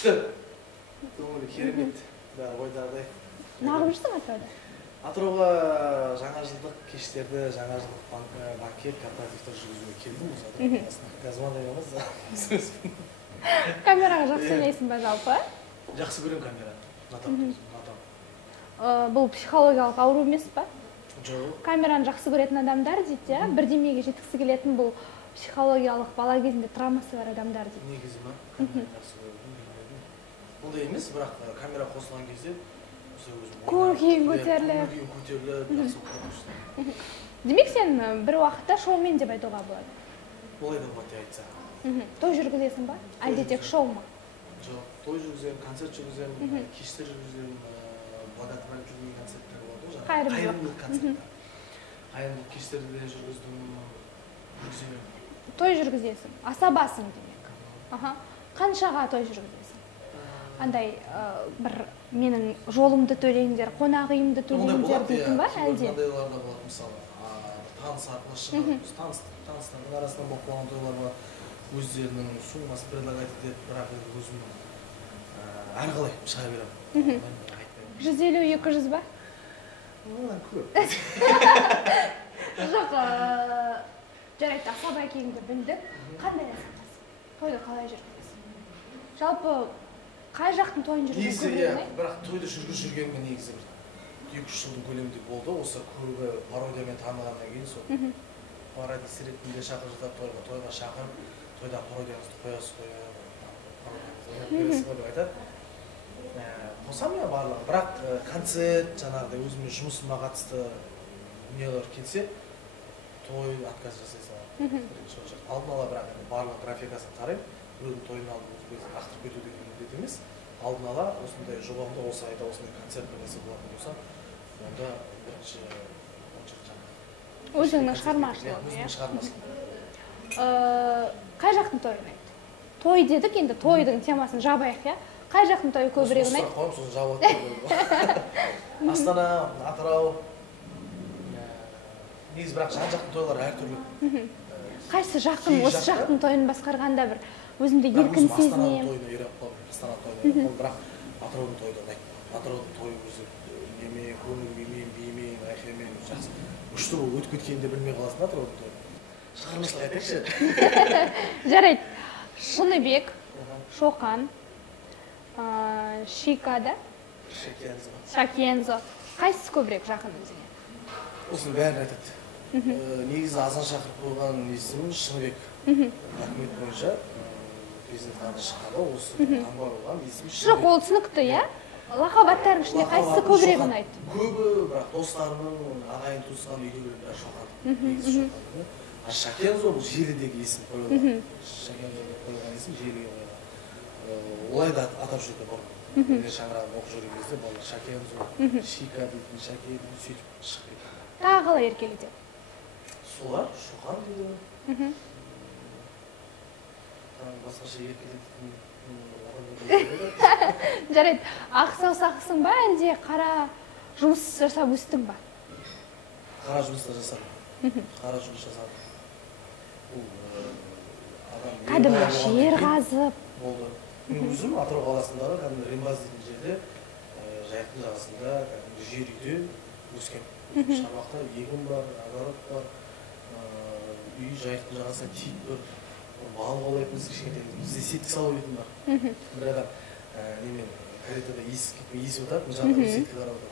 күшті. Көңілі керемет. Ойдағыдай. Неғып жүрсің Атырауда? Атырауға жаңа жылдық кештерді, жаңа жылдық банкет, корпоративтер жүргізуге келдім. Қазір маңдай болмас. Камераға жақсы ойнайсың ба жалпы? Жақсы көрем камераны. Бұл психологиялық ауру емес па? Жоқ. Камераны жақсы көретін адамдар дейді, бірдемеге жеткісі келетін бұл психологиялық бала кезінде травмасы бар адамдар дейді. Негізі ма? Камераны жақсы көрем. Ондай емес, бірақ камера қосылған кезде көңіл-күйің көтеріліп. Демек сен бір уақытта шоумен деп айтуға болады? Олай да болады айтса. Той жүргізесің ба? Әлде тек шоу ма? Жоқ, той жүргізем, концерт жүргізем, кештер жүргізем, благотворительный концерттер болады. Қайырымдылық концерттер. Қайырымдылық кештерді де жүргіздім. Той жүргізесің, асабасың демек. Қаншаға той жүргізесің? Андай бір менің жолымды төлеңдер, қонақ үйімді төлеңдер дейтін ба әлде? Ондайлар да болады, мысалы, таныс арқылы шығып, таныстардың арасында болып қалған тойлар бар, өздерінің суммасын предлагать етеді, бірақ өзім әрқалай шыға беремін. 150-200 ба? Көп. Жоқ, жарайды, асаба екеніңді білдік. Қандай асабасың? Тойды қалай жүргізесің? Жалпы қай жақтың тойын жүрген көбірек? Бірақ тойды жүргенге негізі бір 2-3 жылдың көлемінде болды. Осы көбі пародиямен танығаннан кейін сол пародист ретінде шақырып жатады тойға шақырып, тойда пародияңызды қоясыз қоясыз деп айтады. Қосам я барлығы, бірақ концерт, жаңағыдай өзімнің жұмысыма қатысты нелер келсе, той отказ жасай салады. Алдын ала бірақ барлық графикасын қараймын, біреудің тойын алып ақтырып кету деген міндет емес. Алдын ала осындай жобамда осы айда осындай концерт нәрсе болатын болса, онда бірінші өзіңнің шығармашылығың. Өзімнің шығармашылығым. Қай жақтың тойы ұнайды? Той дедік, енді тойдың темасын жабайық, иә? Қай жақтың тойы көбірек ұнайды? Осы қойым, сосын жабады. Астана, Атырау. Негізі бірақ жан-жақтың тойлар әртүрлі. Қайсы жақын, осы жақтың тойын басқарғанда бір өзімді еркін сезінем. Астана тойын, бірақ Атыраудың тойы да ұнайды. Атыраудың тойы өзі емен, көңіл-күймен, биімен, айқаймен жақсы. Күшті ол өтіп кеткенде білмей қаласың Атыраудың тойы. Шығармашылық айтайықшы. Жарайды. Шыныбек, Шоқан, Шикада, Шакензо. Қайсысы көбірек жақын өзіңе? Осыны бәрін айтады. Негізі азан шақырып қойған есімім Шыныбек. Рахмет бойынша президенттің шыққанда осы таңба болған есімім Шыныбек. Жоқ, ол түсінікті, иә? Лақап аттардың ішінде қайсысы көбірек ұнайды? Көбі, бірақ достарымның, ағайын туысқан үйдегілердің бәрі Шоқан. Негізі Шоқан. Шакензо бұл желідегі есім қойылған. Шакензо қойылған есім желіге қойылған. Олай да атап жүрді бұрын. Өнер шаңырағын оқып жүрген кезде бұл Шакензо, Шика дейтін, Шаке дейтін сөйтіп шығып кетті. Тағы қалай еркелетеді? Солар, Шоқан дейді. Басқаша еркелететін. Жарайды, ақ саусақсың ба, әлде қара жұмыс жасап өстің ба? Қара жұмыста жасадым. Қара жұмыс жасадым. Кәдімгі жер қазып. Болды. Мен өзім Атырау қаласындағы кәдімгі Рембаз дейтін жерде, жайықтың жағасында, кәдімгі жер үйде өскен. Шаруақта егін бар, огород бар, үй жайықтың жағасына тиіп бір балық аулайтынбыз кішкентай. Бізде сетка салу етін бар. Бір адам немен каретада есіп өтады, бұл жақтан сетка қарап отыр.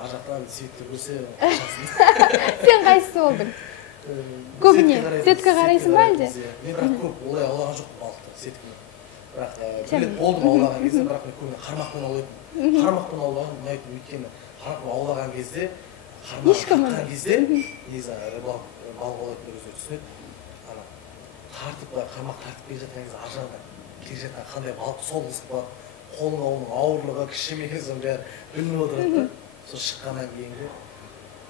Ар жақтан сетка көрсе қашасың. Сен қайсысы болдың? Көбіне сетка қарайсың ба әлде? Мен бірақ көп олай аулаған жоқпын балықты, сеткімен. Бірақ білет болдым аулаған кезде, бірақ мен көбіне қармақпен аулайтын. Қармақпен аулаған ұнайтын, өйткені қармақпен аулаған кезде, қармақ қатқан кезде, негізі балық аулайтын өзі түсінеді. Тартып, қармақ тартып келе жатқан кезде ар жағынан келе жатқан қандай балық сол қызып қалады, қолың ауының ауырлығы, кіші мекеніздің бәрі білініп отырады да. Сол шыққаннан кейінгі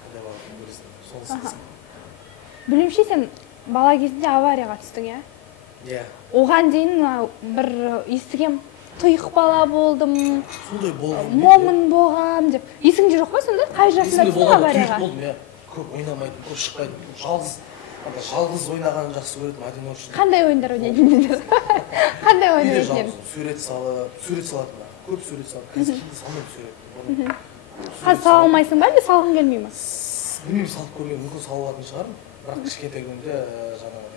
қандай балықтың көресің, сол қызып. Білуімше сен бала кезінде аварияға түстің, иә? Иә. Оған дейін бір естігем, тұйық бала болдым, сондай болдым, момын болғам деп. Есіңде жоқ па сонда? Қай жасында түстің аварияға? Тұйық болдым, иә. Көп ойнамайтын, көп шықпайтын, жалғыз жалғыз ойнағанын жақсы көретін одиночный. Қандай ойындар ойнайсыңдар? Қандай ойын Үйде ойнайсың? жалғыз сурет салатын, көп сурет салып, қазір кейде салмаймын сурет. Қазір сала алмайсың ба, әлде салғың келмей ма? Білмеймін, салып көрген, мүмкін салып алатын шығармын. Бірақ кішкентай күнде жаңағы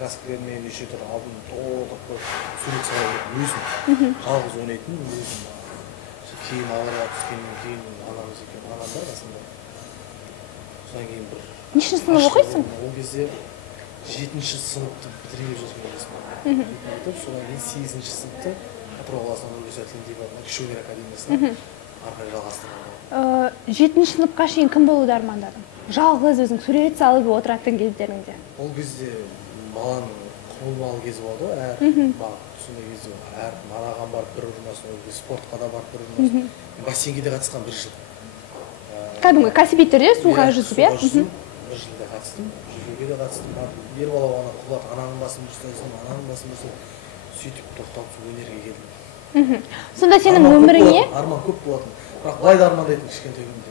краскілермен неше түрлі алдым толтырып сурет салып өзім жалғыз ойнайтын өзім. Кейін ауырға түскеннен кейін анамыз екен, анам да расында. Содан кейін бір нешінші сынып оқисың? Ол кезде 7-ші сыныпты бітіріп жүрген кезім. Содан кейін 8-ші сыныпты Атырау қаласының университетінің дебатына кіші өнер академиясына арқай жалғастырған. 7-ші сыныпқа шейін кім болуды армандадың? Жалғыз өзің сурет салып отыратын кездеріңде. Ол кезде баланың құбылмалы кезі болды, әр сондай кезде әр мараған барып бір ұрынасын, спортқа да барып бір ұрынасын. Бассейнге де қатысқан бір жыл. Кәдімгі кәсіби түрде суға жүзіп, иә? Бір жылда қатыстым, жүзуге де қатыстым. Ер бала оған құлап, ананың басын бұрыстайсың, ананың басын бұрыстайсың. Сөйтіп тоқталып сол өнерге келдім. Сонда сенің өміріңе арман көп болатын. Бірақ былай да армандайтын кішкентай күнде.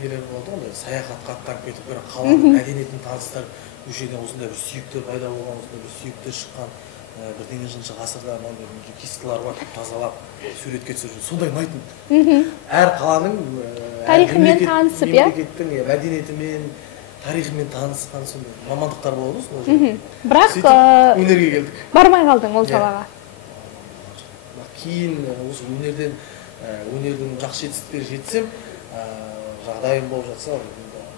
Нелер болды ғой, саяхатқа аттанып кетіп, бір қаланың мәдениетін таныстырып, көшеден осындай бір сүйектер пайда болған, осындай бір сүйектер шыққан, бір 19-ші ғасырда мынандай кисталар бар, тазалап, суретке түсіріп жүр. Сондай ұнайтын. Әр қаланың тарихымен танысып, иә? Мемлекеттің мәдениетімен, тарихымен танысқан сондай мамандықтар болады ғой. Бірақ өнерге келдік. Бармай қалдың ол салаға. Кейін осы өнердің жақсы жетістіктерге жетсем, жағдайым болып жатса,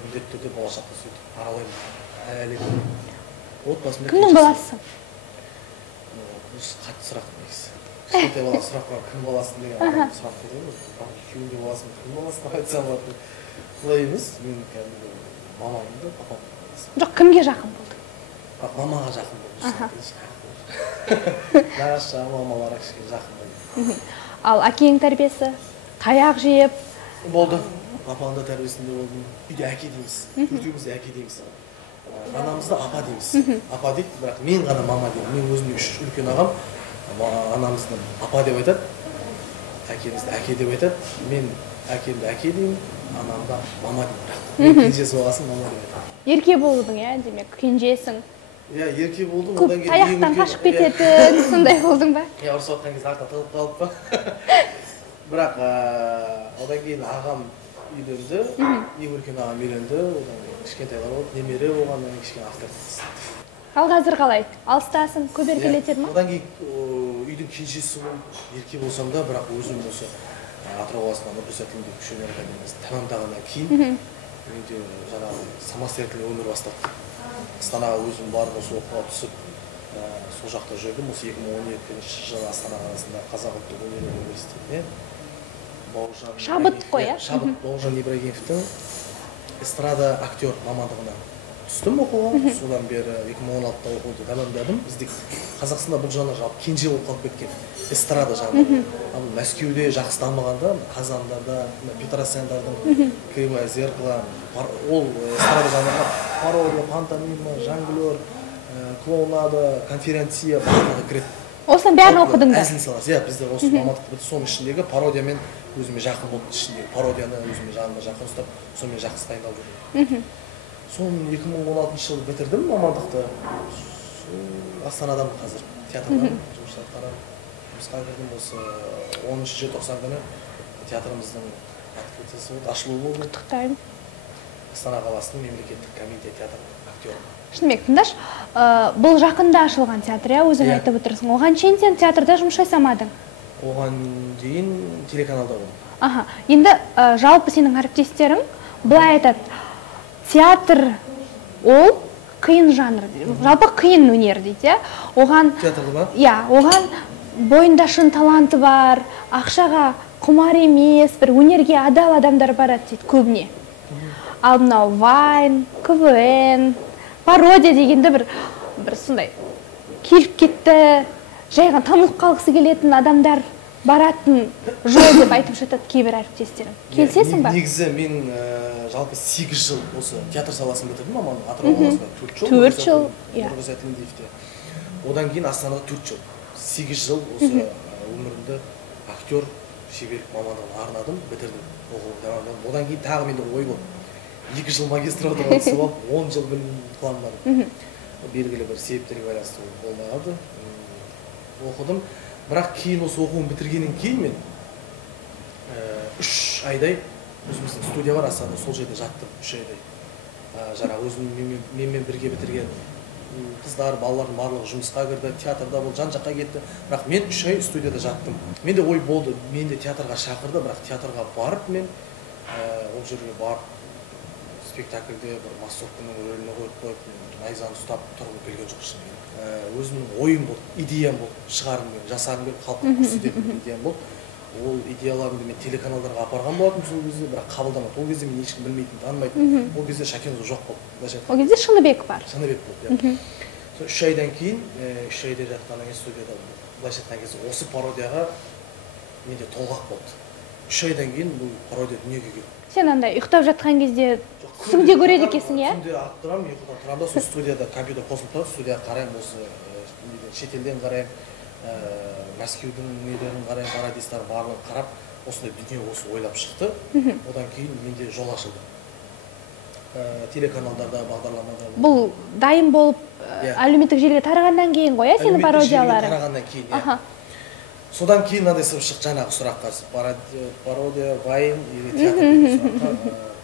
міндетті түрде болашақта сөйтіп аралаймын әлемді. Отбасымда кімнің баласысың? Қатты сұрақ негізі. Кішкентай бала сұрақ бар, кім баласың деген сұрақ қойды ғой. Күйеуімде баласың, кім баласың айтсам болады. Бұлай емес, мен кәдімгі мамамды, папамды баласым. Жоқ, кімге жақын болдың? Мамаға жақын болдым. Нағашы мамаларға кішкене жақын болдым. Ал әкең тәрбиесі таяқ жеп болды. Папаның да тәрбиесінде болдым. Үйде әке дейміз. Төртеуміз де әке дейміз. Анамызды апа дейміз. Апа дейді, бірақ мен ғана мама деймін. Мен өзімнің 3 үлкен ағам анамызды апа деп айтады, әкемізді әке деп айтады. Мен әкемді әке деймін, анамды мама деймін. Мен кенжесі болғасын мама деп айтады. Ерке болдың, иә, демек, кенжесің. Иә, ерке болдым. Көп таяқтан қашып кететін, сондай болдың ба? Иә, ұрысып жатқан кезде арқа тығылып қалып па. Бірақ одан кейін ағам үйленді, ең үлкен ағам үйленді, одан кейін кішкентайлар болды, немере болғаннан кейін кішкене авторитет. Ал қазір қалай? Алыстасың, көп еркелетер ма? Одан кейін үйдің кенжесі болып, ерке болсам да, бірақ өзім осы Атырау қаласынан университетінде кіші өнер академиясын тәмамдағаннан кейін менде жаңағы самостоятельный өмір басталды. Астанаға өзім барып осы оқуға түсіп, сол жақта жүрдім. Осы 2012 жылы Астана қаласында Қазақ ұлттық өнер университетіне Шабыт қой, иә? Шабыт Бауыржан Ибрагимовтың эстрада актер мамандығына түстім оқуға. Содан бері 2016-да оқуды тәмамдадым. Бізде Қазақстанда бұл жағынан жалпы кенже болып қалып кеткен эстрада жағынан. Ал Мәскеуде жақсы дамығанда, Қазандарда, Петросяндардың Кривое зеркало, ол эстрада жағынан пародия, пантомима, жонглер, клоунада, конференция барлығы кіреді. Осының бәрін оқыдың да? Әзіл саласы, иә, бізде осы мамандықты бітті. Соның ішіндегі пародиямен өзіме жақын болды, ішіндегі пародияны өзіме жаныма жақын ұстап, сонымен жақсы дайындалып жүрдім. Соны 2016 жылы бітірдім мамандықты. Астанадамын қазір, театрдан жұмыс атқарамын. Жұмысқа кірдім, осы 10 желтоқсан күні театрымыздың открытиесі болды, ашылуы болды. Құттықтаймын. Астана қаласының мемлекеттік комедия театрының актері. Шынымен, тыңдашы, бұл жақында ашылған театр, иә, өзің айтып отырсың. Оған шейін сен театрда жұмыс жасамадың? Оған дейін телеканалда болдым. Енді жалпы сенің әріптестерің былай айтады, театр ол қиын жанр, жалпы қиын өнер дейді, оған... Театрды ма? Иә, оған бойында шын таланты бар, ақшаға құмар емес, бір өнерге адал адамдар барады дейді, көбіне. Ал мынау Вайн, КВН, пародия дегенде бір сондай келіп кетті, жайған танылып қалғысы келетін адамдар баратын жол деп айтып жатады кейбір әріптестерім. Келісесің ба? Негізі мен жалпы 8 жыл осы театр саласын бітірдім, аман Атырау қаласында 4 жыл. Одан кейін Астанада 4 жыл. 8 жыл осы өмірімді актер шеберлік мамандығына арнадым, бітірдім. Одан кейін тағы менде ой болды. 2 жыл магистратураға түсіп алып 10 жыл білім қыламадым. Белгілі бір себептерге байланысты болмай қалды. Оқыдым. Бірақ кейін осы оқуын бітіргеннен кейін мен 3 айдай өзіміздің студия бар Астанада, сол жерде жаттым 3 айдай. Жаңағы менімен бірге бітірген қыздар, балалардың барлығы жұмысқа кірді, театрда болды, жан-жаққа кетті. Бірақ мен 3 ай студияда жаттым. Менде ой болды, менде театрға шақырды, бірақ театрға барып мен ол жерге барып спектакльде бір массовканың рөліне қойып найзаны ұстап тұрғым келген жоқ шынымен. Өзімнің ойым болды, идеям болды, шығарғым келді, жасағым келді, халыққа көрсететін идеям болды. Ол идеяларымды мен телеканалдарға апарған болатынмын сол кезде, бірақ қабылдамады. Ол кезде мен ешкім білмейтін, танымайтын. Ол кезде Шакензо жоқ болды. Ол кезде Шыныбек бар. Шыныбек болды. Сол 3 айдан кейін, 3 айда жатқаннан кейін студияда былайша айтқан кезде осы пародияға менде толғақ болды. 3 айдан кейін бұл пародия дүниеге келді. Сен андай ұйықтап жатқан кезде түсіңде көреді екенсің, иә? Түнде атып тұрамын, ұйқыдан тұрамын да, сол студияда компьютер қосылып тұрады, студияға қараймын, осы шетелден қараймын, Мәскеудің недерін қараймын, пародисттар барлығын қарап, осындай дүние осы ойлап шықты. Одан кейін менде жол ашылды. Телеканалдарда, бағдарламада. Бұл дайын болып әлеуметтік желіге тарағаннан кейін ғой, сенің пародиялары? Тарағаннан кейін, иә. Содан кейін мынандай шықты жаңағы сұраққа, пародия, вайн или театр деген сұраққа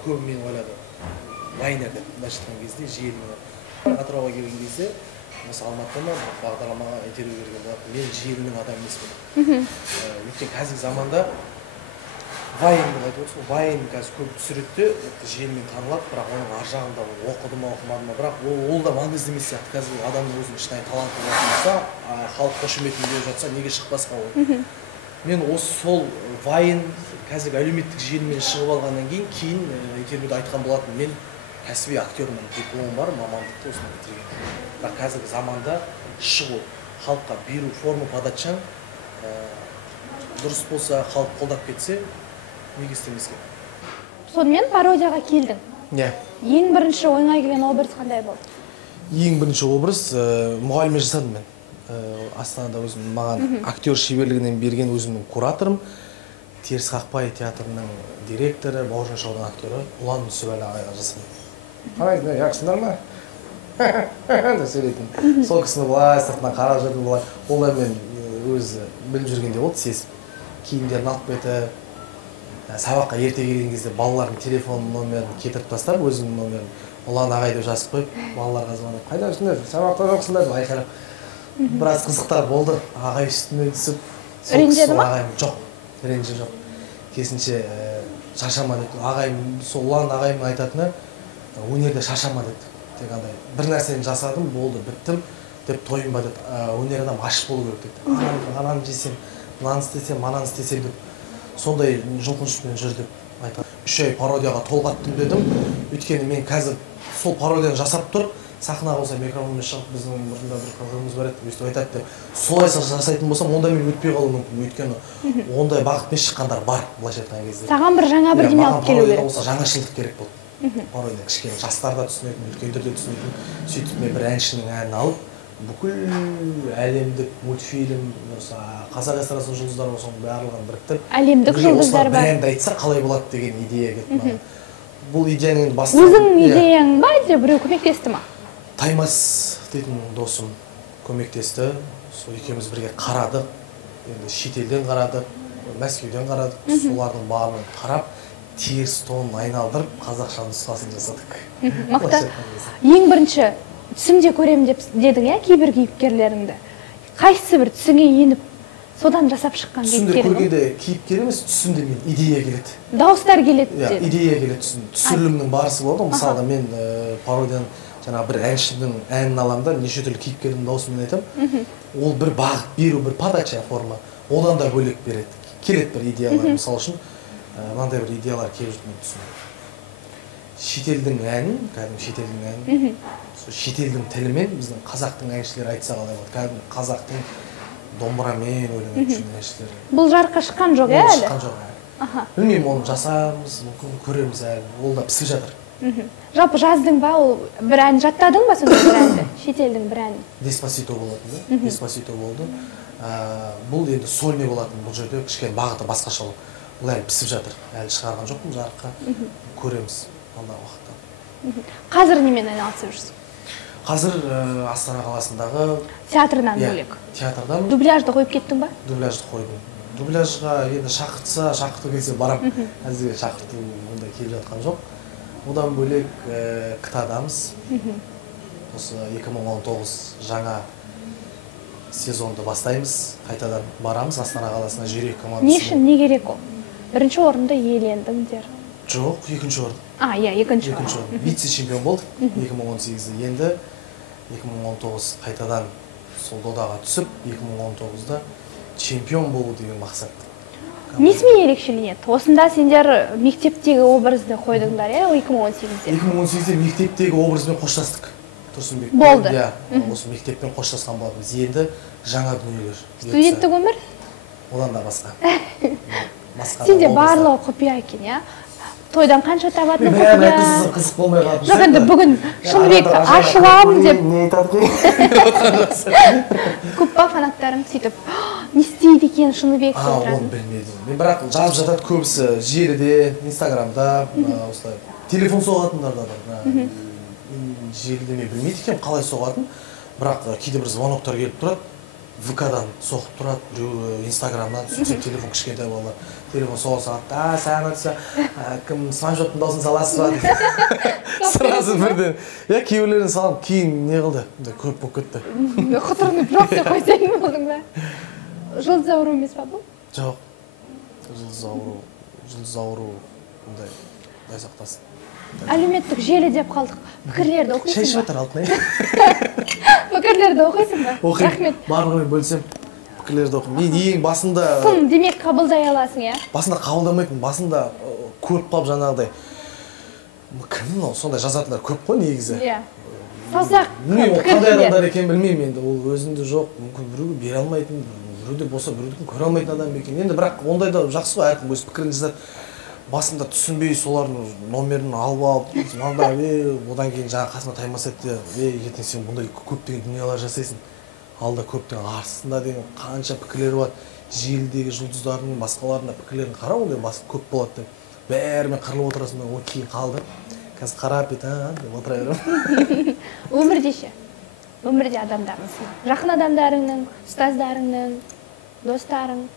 көбі мен ойладым. Вайнер деп былайша айтқан кезде желіні Атырауға келген кезде осы Алматыда бағдарламаға интервью берген болатын. Мен желінің адам емеспін. Өйткені қазіргі заманда вайн деп айтып отырсың, вайн қазір көп түсіреді, желімен танылады, бірақ оның ар жағында оқыды ма, оқымады ма, бірақ ол да маңызды емес сияқты. Қазір адамның өзінің шынайы таланты болатын болса, халық қошеметін беріп жатса, неге шықпасқа ол. Мен осы сол вайн қазіргі әлеуметтік желімен шығып алғаннан кейін интервьюда айтқан болатын, мен кәсіби актермін, дипломым бар, мамандықты осыны бітірген. Бірақ қазіргі заманда шығу, халыққа беру форма подачаң дұрыс болса, халық қолдап кетсе, неге істемеске? Сонымен пародияға келдің. Иә. Ең бірінші ойыңа келген образ қандай болды? Ең бірінші образ мұғаліммен жасадым мен. Астанада өзім маған актер шеберлігінен берген өзімнің кураторым, Теріс Қақпай театрының директоры, Бауыржан Шоудың актері Ұлан Мүсіпәлі ағайға жасадым. Қалайсыңдар, жақсыңдар ма? деп сөйлейтін. Сол кісіні былай сыртынан қарап жүрдім, былай. Ол да мен өзі біліп жүргенде болды, сезіп. Киімдерін алып кетіп, сабаққа ерте келген кезде балалардың телефон номерін кетіріп тастап, өзімнің номерін Ұлан ағай деп жазып қойып, балаларға звондап, қайда жүрсіңдер, сабақта жоқсыңдар деп айқайлап. Біраз қызықтар болды, ағай үстіне түсіп. Ренжіді ма? Ағайым жоқ, ренжі жоқ. Керісінше шаршама деді. Ағайым, сол Ұлан ағайымның айтатыны, өнерде шаршама деді. Тек андай бір нәрсені жасадым, болды, біттім деп тойынба деді. Өнер адам ашық болу керек деді. Ананы жесем, мынаны істесем, мананы істесем деп. Сондай жұлқынышпен жүр деп айтады. 3 ай пародияға толғаттым дедім. Өйткені мен қазір сол пародияны жасап тұр, сахнаға болса микрофонмен шығып, біздің бұрында бір программамыз бар еді, өйстіп айтады деп. Солай жасайтын болсам, онда мен өтпей қалуым мүмкін. Өйткені ондай бағытпен шыққандар бар, былайша айтқан кезде. Саған бір жаңа бірдеме алып келу керек. Болса жаңашылдық керек болды. Пародия кішкене жастар да түсінетін, үлкендер де түсінетін. Сөйтіп мен бір әншінің әнін алып, бүкіл әлемдік мультфильм, қазақ эстрадасының жұлдыздары болсын, барлығын біріктіріп, әлемдік жұлдыздар бар. Бренд айтса қалай болады деген идея келді маған. Бұл идеяның басты. Өзің идеяң ба, әлде біреу көмектесті ма? Таймас дейтін досым көмектесті. Сол екеуміз бірге қарадық. Енді шетелден қарадық, Мәскеуден қарадық. Солардың барлығын қарап, теріс тонын айналдырып, қазақша нұсқасын жасадық. Мықты. Ең бірінші түсімде көрем дедің, кейбір кейіпкерлеріңді. Қайсы бір түсіңе еніп, содан жасап шыққан кейіпкерің? Түсімде көргенде кейіпкер емес, түсімде мен идея келеді. Дауыстар келеді деді. Идея келеді, түсірілімнің барысы болды. Мысалы, мен пародияны жаңағы бір әншінің әнін аламын да, неше түрлі кейіпкердің дауысымен айтамын. Ол бір бағыт беру, бір подача форма. Одан да бөлек береді. Келеді бір идеялар. Мысалы үшін, мынандай бір идеялар келіп жүрген түсімде. Шетелдің әнін, кәдімгі шетелдің әнін, шетелдің тілімен біздің қазақтың әншілері айтса қалай болады. Кәдімгі қазақтың домбырамен өлең айтқан әншілері. Бұл жарыққа шыққан жоқ, әлі? Ол шыққан жоқ, әлі. Білмеймін, оны жасаймыз, мүмкін көреміз әлі. Ол да пісіп жатыр. Жалпы жаздың ба, ол бір ән жаттадың ба сонда бір әнді? Шетелдің бір әнін? Деспасито болатын да, Деспасито болды. Бұл енді сольный болатын, бұл жерде кішкене бағыты басқаша болып. Бұл әлі пісіп жатыр. Әлі шығарған жоқпын жарыққа. Көреміз. алдағы уақытта. Қазір немен айналысып жүрсің? Қазір Астана қаласындағы Театрдан бөлек. Театрдан. Дубляжды қойып кеттің ба? Дубляжды қойдым. Дубляжға енді шақырту келсе барам. Әзірге шақырту ондай келіп жатқан жоқ. Одан бөлек КТА-дамыз. Осы 2019 жаңа сезонды бастаймыз. Қайтадан барамыз Астана қаласына жүйрек командасы. Не үшін, не керек ол? Бірінші орынды иелендіңдер. Жоқ, екінші орын. Иә, екінші орын. Вице-чемпион болдық 2018-де. Енді 2019 қайтадан сол додаға түсіп, 2019-да чемпион болу деген мақсат. Несімен ерекшеленеді? Осында сендер мектептегі образды қойдыңдар, 2018-де? 2018-де мектептегі образбен қоштастық. Тұрсынбек. Болды. Осы мектеппен қоштасқан болатынбыз. Енді жаңа дүниелер. Студенттік өмір? Одан да басқа. Сенде барлығы құпия екен, тойдан қанша табатын құпия? Бәрі қызық болмай қалатын. Жоқ, енді бүгін Шыныбекті ашылам деп. Не айтады? Көп па фанаттарың сөйтіп, не істейді екен Шыныбек деп тұрады? Оны білмедім. Мен бірақ жазып жатады көбісі желіде, Инстаграмда, осылай. Телефон соғатындар да бар. Желіде мен білмейді екен қалай соғатын. Бірақ кейде бір звоноктар келіп тұрады. ВК-дан соғып тұрады, біреу Инстаграмнан, сөйтсек телефон кішкентай балалар. Телефон соға сағатта, саған айтса, кім Сманшоттың даусын саласыз ба? Сразу бірден. Кейбірлерін салам, кейін не қылды? Көп болып кетті. Құтырынып жоқ деп қойсайын болдың ба? Жұлдыз ауру емес па бұл? Жоқ. Жұлдыз ауру. Бұндай сақтасын. Әлеуметтік желі деп қалдық. Пікірлерді оқисың ба? Шай ішіп жатыр алтынай. Пікірлерді оқисың ба? Рахмет. Барлығымен бөлсем, пікірлерді оқимын. Мен ең басында... Сын демек қабылдай аласың, Басында қабылдамайтын, басында көп қалып жаңағыдай. Кім сондай жазатындар көп қой негізі. Саусақ пікірлер. Қандай адамдар екен білмеймін енді. Ол өзінде жоқ. Мүмкін біреуге бере алмайтын, біреуде болса біреудікін көре алмайтын адам екен. Енді бірақ ондай да жақсы ғой, әркім өз пікірін жазады. Басында түсінбей солардың номерін алып алып, одан кейін жаңа қасына таймас етті, ертең сен бұндай көптеген дүниелер жасайсың. Алда көптеген арсында деген қанша пікірлері бар, желідегі жұлдыздардың, басқаларында пікірлерін қара, ондай басы көп болады деп. Бәрімен қырылып отырасың, ол кейін қалды. Қазір қарап ет, деп отыра беремін. Өмірде ше? Өмірде адамдарың, жақын адамдарыңның, ұстаздарыңның, достарың.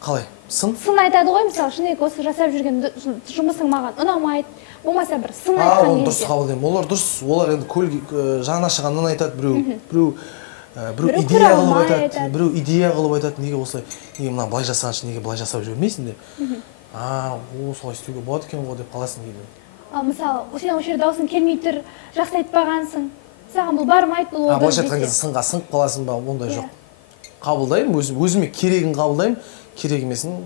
Қалай? Сын? Сын айтады ғой, мысалы, Шыныбек осы жасап жүрген жұмысың маған ұнамайды, болмаса бір сын айтқан кезде. Дұрыс қабылдаймын. Олар дұрыс, олар енді жаңа шығаннан айтады, біреу идея қылып айтады, біреу идея қылып айтады, неге осылай, неге мына былай жасағаншы, неге былай жасап жүрмейсің деп. Солай істеуге болады екен ғой деп қаласың дейді. Мысалы, сен осы жерде даусың келмей тұр, жақсы айтпағансың, саған бұл бармайды, бұл былайша айтқан кезде сынға сынып қаласың ба, ондай жоқ. Қабылдаймын, өзіме керегін қабылдаймын, керек емесін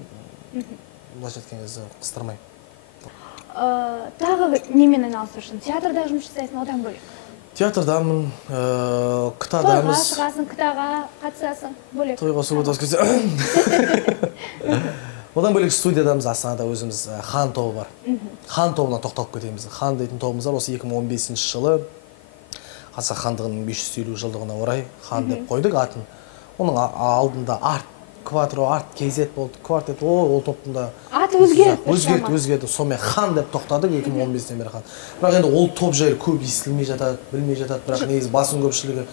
былайша айтқан кезде қыстырмаймын. Тағы немен айналысып жүрсің? Театрда жұмыс жасайсың, одан бөлек? Театрдамын, Тойға КТА-дамыз. шығасың, КТА-ға қатысасың, бөлек. Тойға суға өткізсе. Одан бөлек студиядамыз, Астанада өзіміз Хан тобы бар. Хан тобына тоқталып кетеміз. Хан дейтін тобымыз бар, осы 2015 жылы Қазақ хандығының 550 жылдығына орай Хан деп қойдық атын. Оның алдында Кватро, Арт, Кейзет болды, Квартет, ол топтың аты өзгерді. Сонымен Хан деп тоқтадық 2015-тен бері Хан. Бірақ енді ол топ жайлы көп естілмей жатады, білмей жатады, бірақ негізі басым көпшілігі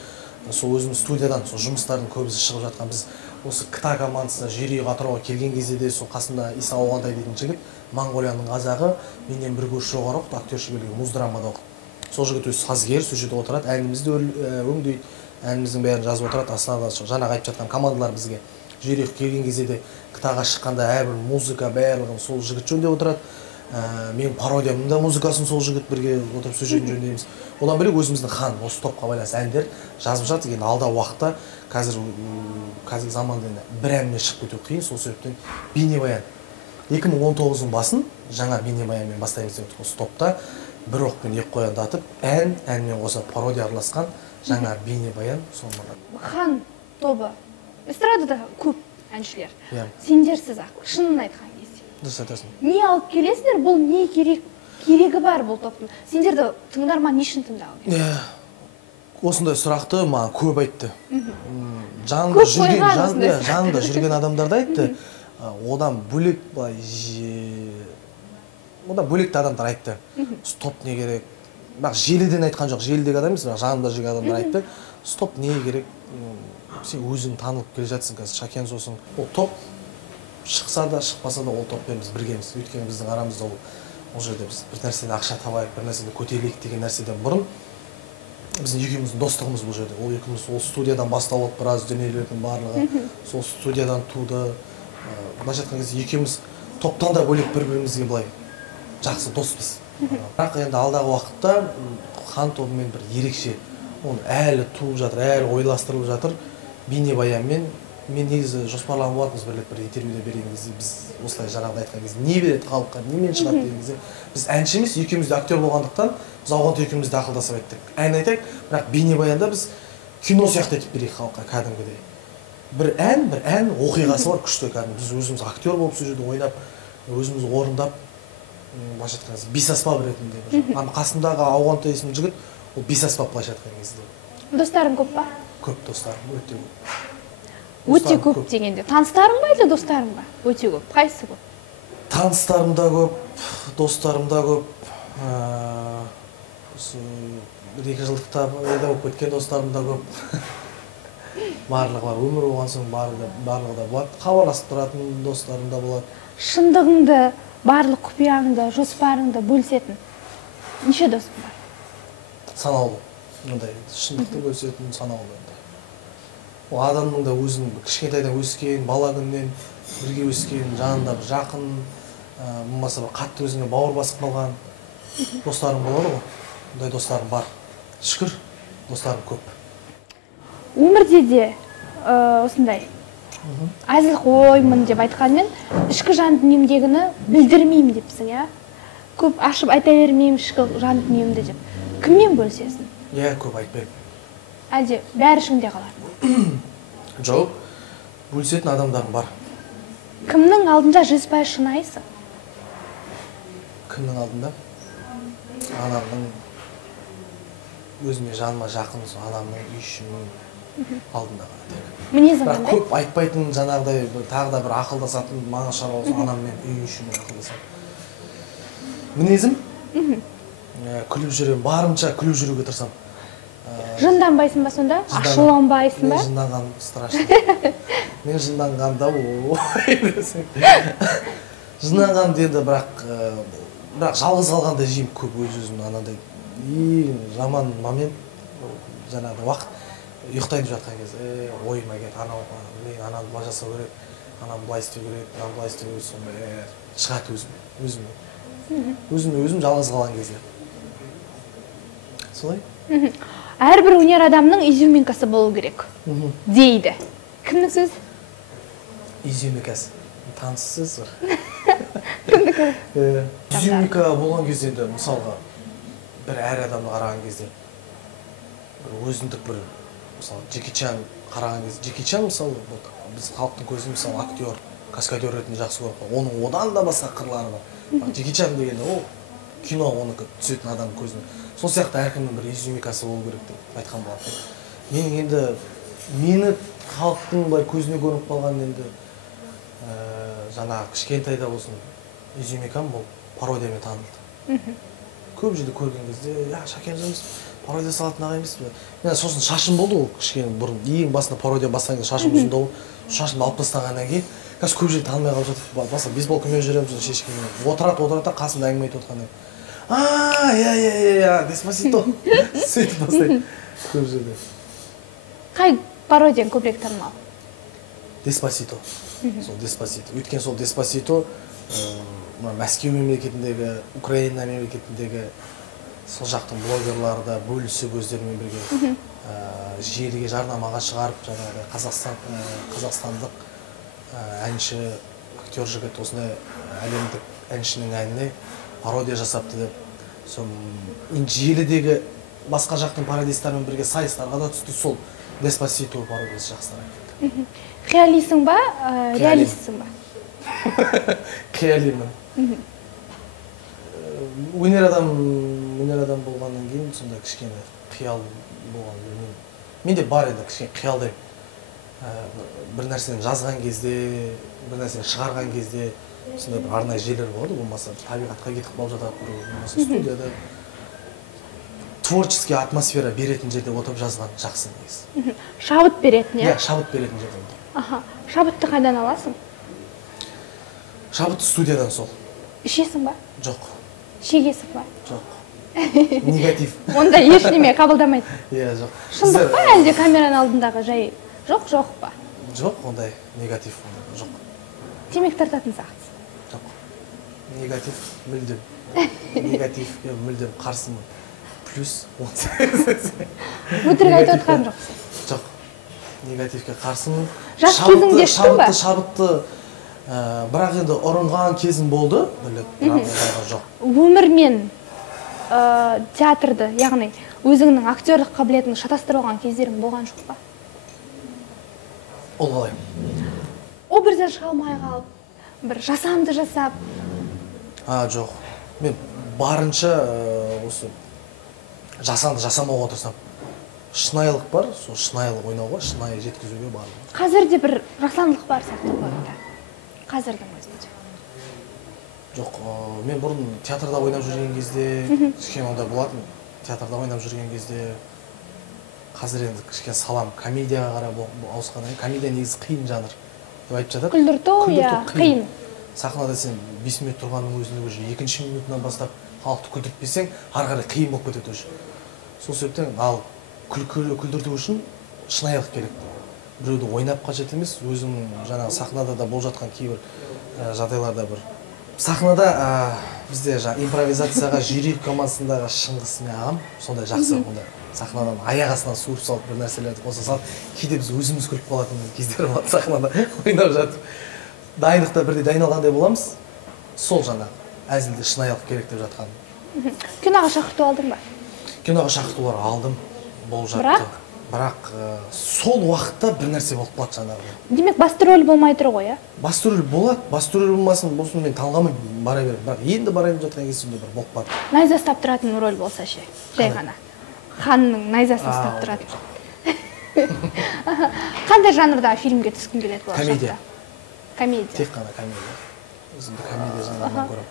сол өзіміз студиядан, сол жұмыстардың көбісі шығып жатқан. Біз осы КТА командасына жүйрек атырауға келген кезде де сол қасында Иса Ауғандай дейтін жігіт, Моңғолияның қазағы, менен бір көш жоғары оқыды, актерші бөлігі муздрамада оқыды. Сол жігіт өзі сазгер, сол жерде отырады, әнімізді өңдейді, әніміздің бәрін жазып отырады. Астанада жаңағы айтып жатқан командалар бізге жүйрек келген кезде де КТА-ға шыққанда әрбір музыка барлығын сол жігіт жөндеп отырады. Менің пародиямның да музыкасын сол жігіт бірге отырып сюжетін жөндейміз. Одан бөлек өзіміздің Хан осы топқа байланысты әндер жазып жатыр. Енді алдағы уақытта қазіргі заманда бір әнмен шығып кету қиын, сол себептен бейнебаян 2019-ның басын жаңа бейнебаянмен бастаймыз деп осы топта бір оқпен екі қоянды атып, әнмен қоса пародия араласқан жаңа бейнебаян соңында. Хан тобы эстрадада көп әншілер. Сендерсіз ақ, шынын айтқан кезде. Дұрыс айтасың. Не алып келесіңдер, бұл не керегі бар бұл топтың? Сендерді тыңдарман не үшін тыңдау керек? Осындай сұрақты маған көп айтты. Жанында жүрген адамдарды айтты. Одан бөлек одан бөлек те адамдар айтты. Стоп не керек? Бірақ желіден айтқан жоқ, желідегі адам емес, бірақ жанымда жүрген адамдар айтты. Стоп не керек? Сен өзің танылып келе жатсың қазір, Шакен сосын. Ол топ шықса да, шықпаса да ол топпен біз біргеміз. Өйткені біздің арамызда ол жерде біз бір нәрседен ақша табайық, бір нәрседен көтерілейік деген нәрседен бұрын біздің екеуміздің достығымыз бұл жерде. Ол екеуміз ол студиядан басталып біраз дүниелердің барлығы сол студиядан туды. Былайша айтқан кезде екеуміз топтан да бөлек бір-бірімізге былай жақсы доспыз. Бірақ енді алдағы уақытта хан тобымен бір ерекше, оны әлі туып жатыр, әлі ойластырылып жатыр. Бейнебаянмен мен негізі жоспарланып болатынбыз бір интервьюде берген кезде біз осылай жаңағыда айтқан кезде не береді халыққа, немен шығады деген кезде біз әнші емес, екеуміз де актер болғандықтан біз ауғанды екеуміз де ақылдасып айттық. Ән айтайық, бірақ бейнебаянда біз кино сияқты етіп берейік халыққа кәдімгідей. Бір ән оқиғасы бар күшті кәдімгі. Біз өзіміз актер болып сол жерде ойнап, өзіміз орындап, былайша айтқан кезде бесаспап ретінде. Қасымдағы ауғанды есімді жігіт, ол бесаспап былайша айтқан кезде. Достарың көп па? Көп достарым, өте көп. Өте көп дегенде таныстарың ба әлде достарың ба? Өте көп. Қайсысы көп? Таныстарым да көп, достарым да көп. Осы 1-2 жылдықта болып кеткен достарым да көп. Барлығы бар. Өмір болған соң барлығы да болады. Хабарласып тұратын достарым да болады. Шындығыңды, барлық құпияңды, жоспарыңды бөлісетін неше досың бар? Санаулы. Мындай шындықты бөлісетін санаулы. Ол адамның да өзінің кішкентайдан өскен, бала күннен бірге өскен, жанында бір жақын, болмаса бір қатты өзіңе бауыр басып қалған достарым болады ғой. Бұндай достарым бар. Шүкір, достарым көп. Өмірде де осындай әзілқоймын деп айтқанмен, ішкі жан дүниемдегіні білдірмеймін депсің, иә? Көп ашып айта бермеймін ішкі жан дүниемді деп. Кіммен бөлісесің? Иә, көп айтпаймын. Әлде бәрі ішіңде қалады? Жоқ, бөлісетін адамдарым бар. Кімнің алдында 100% шынайсың? Кімнің алдында? Анамның, өзіме жаныма жақын, анамның, үй ішімнің алдында ғана. Мінезің қандай? Бірақ көп айтпайтын жаңағыдай тағы да бір ақылдасатын маңыз шаруа болса, анаммен үй ішіммен ақылдасамын. Мінезім? Күліп жүремін, барынша күліп жүруге тырысамын. Жынданбайсың ба сонда? Ашуланбайсың ба? Мен жынданғаным страшно. Мен жынданғанда жынданғанды енді бірақ жалғыз қалғанда жеймін көп өз-өзімді анандай. Ең жаман момент жаңағыда уақыт ұйықтайын жатқан кезде ойыма келеді, мен ананы былай жасау керек, ананы былай істеу керек, ананы былай істеу керек, сондай шығады өзім жалғыз қалған кезде. Солай? Әрбір өнер адамның изюминкасы болу керек дейді. Кімнің сөзі? Изюминкасы. Танысыз бір. Кімдікі? Изюминка болған кезде енді мысалға бір әр адамды қараған кезде өзіндік бір мысалы Джеки Чан қараған кезде Джеки Чан мысалы біз халықтың көзі мысалы актер, каскадер ретінде жақсы көріп қалады. Оның одан да басқа қырлары бар. Джеки Чан дегенде ол кино оныкі түсетін адамның көзіне. Сол сияқты әркімнің бір изюминкасы болу керек деп айтқан болатын. Мен енді мені халықтың былай көзіне көрініп қалған енді жаңағы кішкентайда болсын изюминкам бұл пародиямен танылды. Көп жерде көрген кезде, Шакен жұмыс пародия салатын аға емес пе? Мен сосын шашым болды ол кішкене бұрын. Ең басында пародия бастаған кезде шашым ұзында болды. Шашымды алып тастағаннан кейін қазір көп жерде танымай қалып жатыр. Басқа бейсболкамен жүремін, шешкенмен. Отырады қасында әңгіме айтып отқанда. Деспасито. Сөйтіп бастайды. Көп жерде. Қай пародияң көбірек танымал? Деспасито. Сол Деспасито. Өйткені сол Деспасито Мәскеу мемлекетіндегі, Украина мемлекетіндегі сол жақтың блогерлары да бөлісіп өздерімен бірге желіге жарнамаға шығарып, жаңағыдай қазақстандық әнші, актер жігіт осындай әлемдік әншінің әніне пародия жасапты деп. Желідегі басқа жақтың пародистермен бірге сайыстарға да түсті, сол Деспасито пародиясы жақсырақ кетті. Қиялисың ба, реалистсің ба? Қиялимын. Өнер адам болғаннан кейін сонда кішкене қиял болған. Менде бар еді, кішкене қиялдаймын. бір нәрсені жазған кезде, бір нәрсені шығарған кезде сондай бір арнайы жерлер болады, болмаса табиғатқа кетіп қалып жатады, болмаса студияда творческий атмосфера беретін жерде отырып жазған жақсы негізі. Шабыт беретін, иә? Шабыт беретін жерде. Шабытты қайдан аласың? Шабытты студиядан сол. Ішесің ба? Жоқ. Шегесің ба? Жоқ. Негатив. Онда ешнеме қабылдамайды. Иә, жоқ. Шындық па, әлде камераның алдындағы жай жоқ па? Жоқ, ондай негатив жоқ. Темекі тартатын сақсыз? Жоқ. Негатив мүлдем. Негативке мүлдем қарсымын. Плюс. Өтірік айтып отқан жоқсың? Жоқ. Негативке қарсымын. Жас кезіңде іштің ба? Шабытты бірақ енді ұрынған кезім болды, бірақ жоқ. Өмір мен театрды, яғни өзіңнің актерлік қабілетін шатастырып алған кездерің болған жоқ па? Ол қалай? Образдан шыға алмай қалып, бір жасанды жасап. Жоқ. Мен барынша осы жасанды жасамауға тырысамын. Шынайылық бар, сол шынайылық ойнауға, шынайы жеткізуге барлығы. Қазірде бір жасандылық бар сияқты ойында. Қазірдің өзінде. Жоқ, мен бұрын театрда ойнап жүрген кезде, кішкене ондай болатын. Театрда ойнап жүрген кезде, қазір енді кішкене салам комедияға қарап ауысқаннан кейін, комедия негізі қиын жанр деп айтып жатады. Күлдірту, иә, қиын. Сахнада сен 5 минут тұрғанның өзінде уже екінші минутынан бастап халықты күлдіртпесең, ары қарай қиын болып кетеді уже. Сол себептен ал күлдірту үшін шынайылық керек. Біреуді ойнап қажет емес, өзімнің жаңағы сахнада да болып жатқан кейбір жағдайларда бір. Сахнада бізде импровизацияға жүйрек командасындағы Шыңғыс мен ағам сондай жақсы ондай сахнадан аяқ астынан суырып салып бір нәрселерді қоса салып, кейде біз өзіміз күліп қалатын кездер болады сахнада ойнап жатып. Дайындықта бірде дайындалғандай боламыз. Сол жаңағы әзілде шынайылық керек деп жатқан. Киноға шақырту алдың ба? Киноға шақыртулар алдым, болып жатты. Бірақ сол уақытта бір нәрсе болып қалады жаңағы. Демек, басты рөл болмай тұр ғой, иә? Басты рөл болады, басты рөл болмасын, болсын мен талғамаймын, бара беремін. Бірақ енді барайын жатқан кезімде бір болып қалды. Найза ұстап тұратын рөл болса ше, жай ғана. Ханның найзасын ұстап тұратын. Қандай жанрда фильмге түскің келеді болашақта? Комедия. Комедия. Тек қана комедия. Өзімді комедия жанрынан көремін.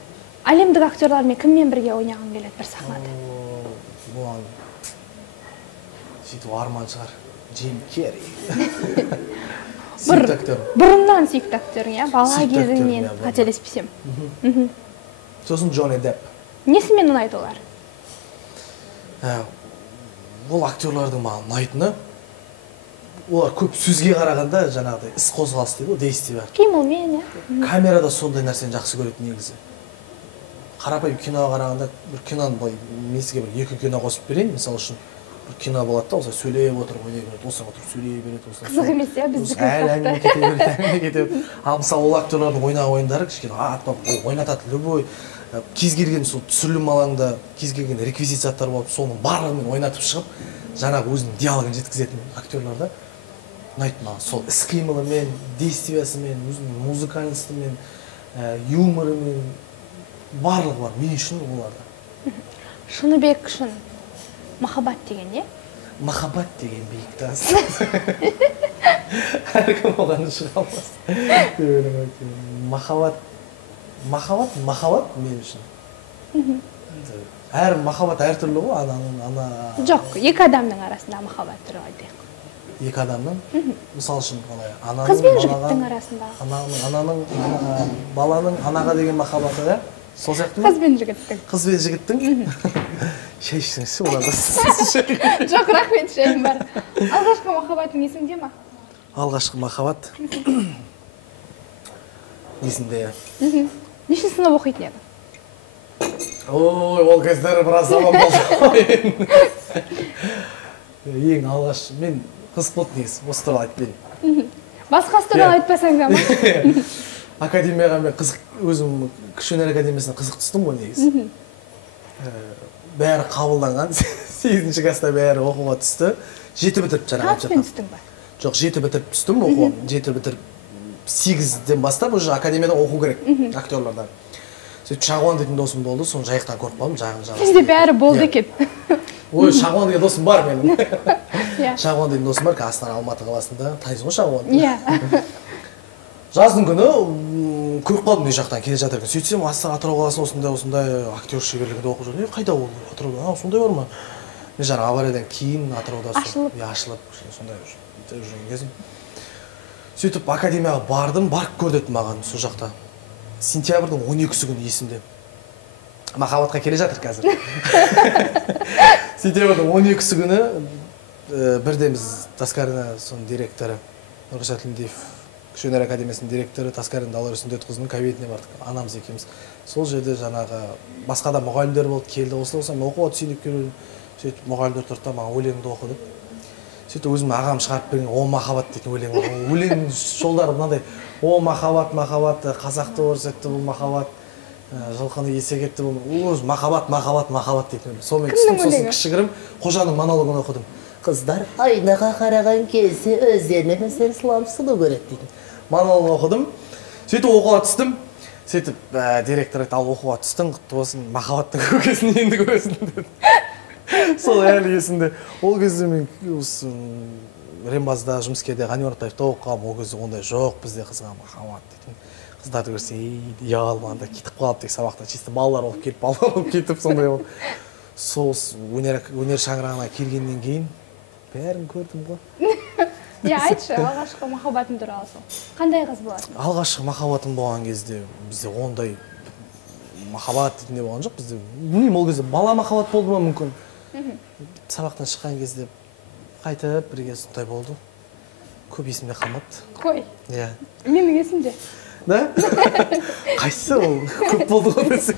Әлемдік актерлармен кіммен бірге ойнағың келеді бір сахнада? Бұған сөйтіп арман шығар. Джим Керри. Сүйікті актер. Бұрыннан сүйікті актерің, иә? Бала кезіңнен қателеспесем. Сосын Джонни Депп. Несімен ұнайды олар? Ол актерлардың маған ұнайтыны, олар көп сөзге қарағанда жаңағыдай іс қозғалыс дейді ғой, действия. Қимылмен, иә? Камерада сондай нәрсені жақсы көреді негізі. Қарапайым киноға қарағанда бір киноны былай месіге бір екі кино қосып берейін, мысалы үшін бір кино болады да, осылай сөйлеп отырып ойнай береді, осылай отырып сөйлей береді, осылай. Қызық емес, иә, біздікі әңгіме кете береді, әңгіме кете береді. Ал мысалы ол актерлардың ойнаған ойындары кішкене ойнатады, любой кез келген сол түсірілім алаңында кез келген реквизит заттар болып, соның барлығымен ойнатып шығып, жаңағы өзінің диалогын жеткізетін актерларда ұнайды маған. Сол іс-қимылымен, действиясымен, өзінің музыкальностымен, юморымен барлығы бар. Мен үшін оларда. Шыныбек үшін махаббат деген, не? Махаббат деген биік тас. Әркім оған шыға алмас. Махаббат мен үшін. Әр махаббат әртүрлі ғой, Жоқ, екі адамның арасында махаббат түрі айтайық. Екі адамның? Мысал үшін, қыз бен жігіттің арасында. Баланың анаға деген махаббаты, да? Сол сияқты ма? Қыз бен жігіттің. Қыз бен жігіттің? Шай ішсеңізші, оларда. Жоқ, рахмет, шайым бар. Алғашқы махаббатың есіңде ма? Алғашқы махаббат? Есімде. Неше сынып оқитын еді? Ой, ол кездері біраз заман болды. Ең алғаш, мен қызық болды негізі, осы туралы айтып берейін. Басқасы туралы айтпасаң да ма? Академияға мен қызық, өзім кіші өнер академиясына қызық түстім ғой негізі. Бәрі қабылданған, 8-ші класста бәрі оқуға түсті. 7 бітіріп жаңағы. Қаншпен түстің ба? Жоқ, 7 бітіріп түстім оқуға. 7 бітіріп 8-ден бастап уже академияда оқу керек актерлардан. Сөйтіп Шағуан дейтін досым болды, соны жайықтан көріп қалдым, жағын жағын. Сізде бәрі болды екен. ой, Шағуан деген досым бар менің. Иә. Шағуан деген досым бар, Астана Алматы қаласында. Танисың ғой Шағуанды? Иә. Жаздың күні көріп қалдым үй жақтан келе жатыр екен. Сөйтсем, Атырау қаласында осындай актер шеберлігінде оқып жүр. Қайда ол Атырауда? Сондай бар ма? Мен жаңа авариядан кейін Атырауда ашылып, сондай жүрген кезім. Сөйтіп академияға бардым, барып көрдетті маған сол жақта. Сентябрьдің 12-сі күні есімде. Махаббатқа келе жатыр қазір. Сентябрьдің 12-сі күні бірден біз Таскарина соның директоры Нұрғиса Тілендиев Кіші өнер академиясының директоры Таскарина Дала Рүсімбетқызының кабинетіне бардық. Анамыз екеуміз. Сол жерде жаңағы басқа да мұғалімдер болды, келді. Осылай мен оқуға түсейін деп келдім. Сөйтіп мұғалімдер тұрды да маған өлеңді оқыды. Сөйтіп өзім ағам шығарып берген "О махаббат" деген өлең бар. Өлең жолдары мынандай: "О махаббат, махаббат, қазақты көрсетті бұл махаббат, жылқыны есек етті бұл махаббат, махаббат, махаббат" деген. Сонымен сосын кішігірім Қожаның монологын оқыдым. "Қыздар айнаға қараған кезде өздеріне сен сұлам сұлу көреді" дейтін монологын оқыдым. Сөйтіп оқуға түстім. Сөйтіп директор айтты: "Ал оқуға түстің, құтты болсын, махаббаттың көкесін енді көресің" деді. Сол әлі есімде. Ол кезде мен осы Рембазда, Жұмыскерде, Ғани Оратаевта оқығам. Ол кезде ондай жоқ бізде қызға махаббат дейтін. Қыздарды көрсе, ұялмағанда кетіп қалып тек сабақта. Чисто балалар болып келіп, балалар болып кетіп сондай болып. Сол өнер шаңырағына келгеннен кейін бәрін көрдім ғой. Айтшы, алғашқы махаббатың туралы сол. Қандай қыз боласың? Алғашқы махаббатым болған кезде бізде ондай махаббат дейтінде болған жоқ. Бізде білмеймін, ол кезде бала махаббат болды ма мүмкін. Сабақтан шыққан кезде қайтып бірге сондай болды. Көп есімде қалмапты. Қой. Иә. Менің есімде. Да? Қайсы ол? Көп болды ғой десе.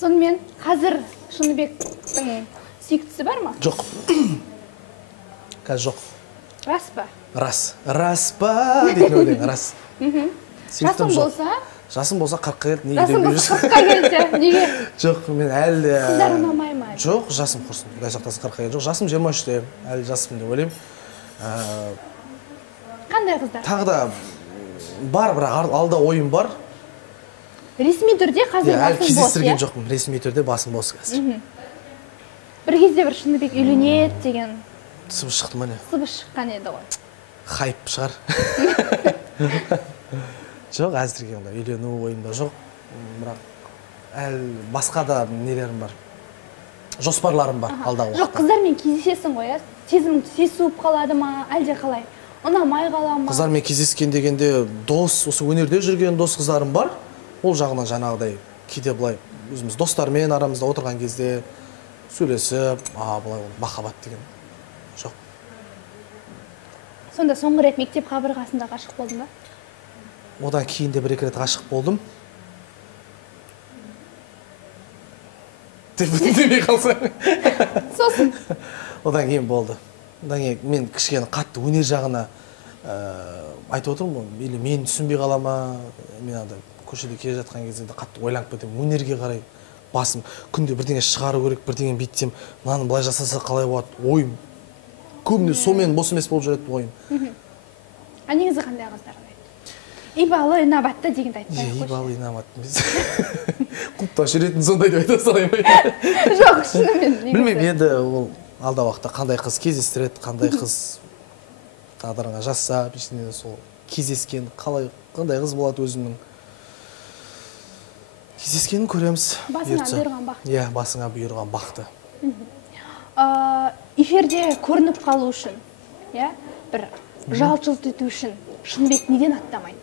Сонымен қазір Шыныбектің сүйіктісі бар ма? Жоқ. Қазір жоқ. Рас па? Рас па дейтін өлең, рас. Жасың болса? Жасым болса 40-қа келді. Жасым болса 40-қа келді. Неге? Жоқ, мен әлі... Қыздар ұнамай ма? Жоқ, жасым құрсын. Құдай сақтасын 40-қа келді. Жоқ, жасым 23-те. Әлі жасым деп ойлаймын. Қандай қыздар? Тағы да бар, бірақ алда ойым бар. Ресми түрде қазір басың бос, әлі кездестірген жоқпын. Ресми түрде басым бос қазір. Бір кезде бір Шыныбек үйленеді деген сыбыс шықты ма не? Сыбыс шыққан еді ғой. Хайп шығар. Жоқ, әзірге ондай үйлену ойымда жоқ. Бірақ әлі басқа да нелерім бар. Жоспарларым бар алдағы уақытта. Жоқ, қыздармен кездесесің ғой, сезімің суып қалады ма, әлде қалай? Ұнамай қала ма? Қыздармен кездескен дегенде дос, осы өнерде жүрген дос қыздарым бар. Ол жағынан жаңағыдай кейде былай өзіміз достармен арамызда отырған кезде сөйлесіп, былай махаббат деген жоқ. Сонда соңғы рет мектеп қабырғасында ғашық болдың ба? Одан кейін де бір-екі рет ғашық болдым. Деп демей қалсаң. Сосын? Одан кейін болды. Одан кейін мен кішкене қатты өнер жағына айтып отырмын, или мен түсінбей қалама, мен андай көшеде келе жатқан кезде қатты ойланып кетемін, өнерге қарай басым. Күнде бірдеңе шығару керек, бірдеңе бүйтсем, мынаны былай жасаса қалай болады, ойым. Көбіне сонымен бос емес болып жүреді ойым. Негізі қандай қыздар ұнайды? Ибалы, инабатты дегенді айтпай қойшы. Ибалы, инабатты емес. Клубта жүретін сондай деп айта салайын ба? Жоқ, шынымен. Білмеймін, енді ол алда уақытта қандай қыз кездестіреді, қандай қыз тағдырыңа жасап, ішінде сол кездескен, қандай қыз болады өзінің. Кездескенін көреміз. Басыңа бұйырған бақты. Иә, басыңа бұйырған бақты. Эфирде көрініп қалу үшін, бір жалт-жұлт ету үшін Шыныбек неден аттамайды?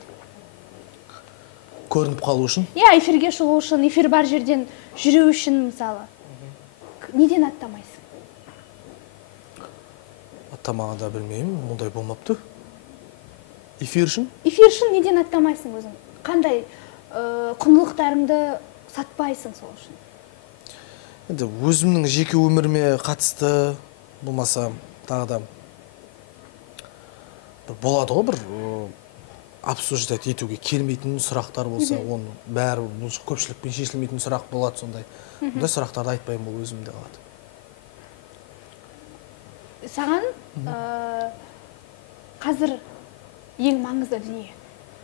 Көрініп қалу үшін? Эфирге шығу үшін, эфир бар жерден жүру үшін, мысалы. Неден аттамайсың? Аттамағанда білмеймін, мұндай болмапты. Эфир үшін? Эфир үшін неден аттамайсың өзің? Қандай құндылықтарыңды сатпайсың сол үшін? Енді өзімнің жеке өміріме қатысты болмаса тағы да болады ғой, бір обсуждать етуге келмейтін сұрақтар болса, оның бәрі көпшілікпен шешілмейтін сұрақ болады сондай. Бұндай сұрақтарды айтпаймын, бұл өзімде қалады. Саған қазір ең маңызды дүние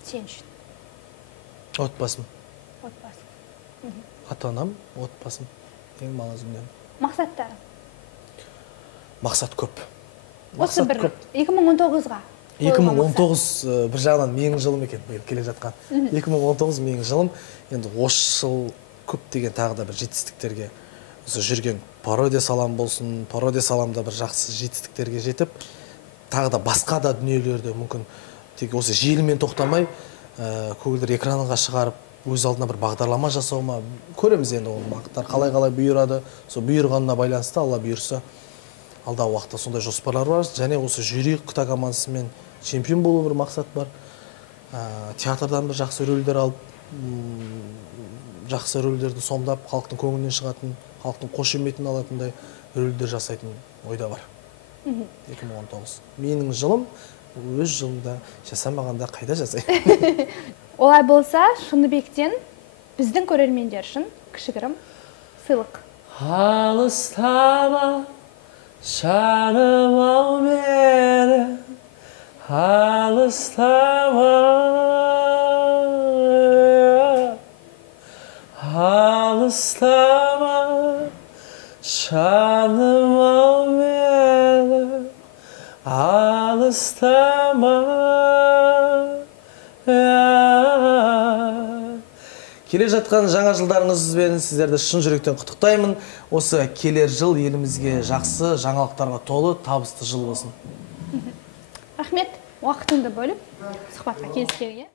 сен үшін? Отбасым. Отбасым. Ата-анам, отбасым. Ең маңызды дүние. Мақсаттарың? мақсат көп. Осы бір 2019-ға. 2019 бір жағынан менің жылым екен, келе жатқан. 2019 менің жылым, енді осы жыл көптеген тағы да бір жетістіктерге жүрген пародия салам болсын, пародия саламда бір жақсы жетістіктерге жетіп, тағы да басқа да дүниелерді мүмкін тек осы желімен тоқтамай, көгілдір экранға шығарып, өз алдына бір бағдарлама жасауыма көреміз енді оның бағыттар қалай бұйырады. Сол бұйырғанына байланысты, Алла бұйырса, алдағы уақытта сондай жоспарлар бар. Және осы жюри қыта командасымен чемпион болу бір мақсат бар. Театрдан бір жақсы рөлдер алып, жақсы рөлдерді сомдап, халықтың көңілінен шығатын, халықтың қошеметін алатындай рөлдер жасайтын ойда бар. 2019. Менің жылым өз жылымда жасамағанда қайда жасаймын? Олай болса, Шыныбектен біздің көрермендер үшін кішігірім сыйлық. Алыстама, жаным ау мені, алыстама, алыстама, жаным ау мені, алыстама. Келе жатқан жаңа жылдарыңызбен сіздерді шын жүректен құттықтаймын. Осы келер жыл елімізге жақсы, жаңалықтарға толы, табысты жыл болсын. Рахмет, уақытыңды бөліп, сұхбатқа келіскеніңе.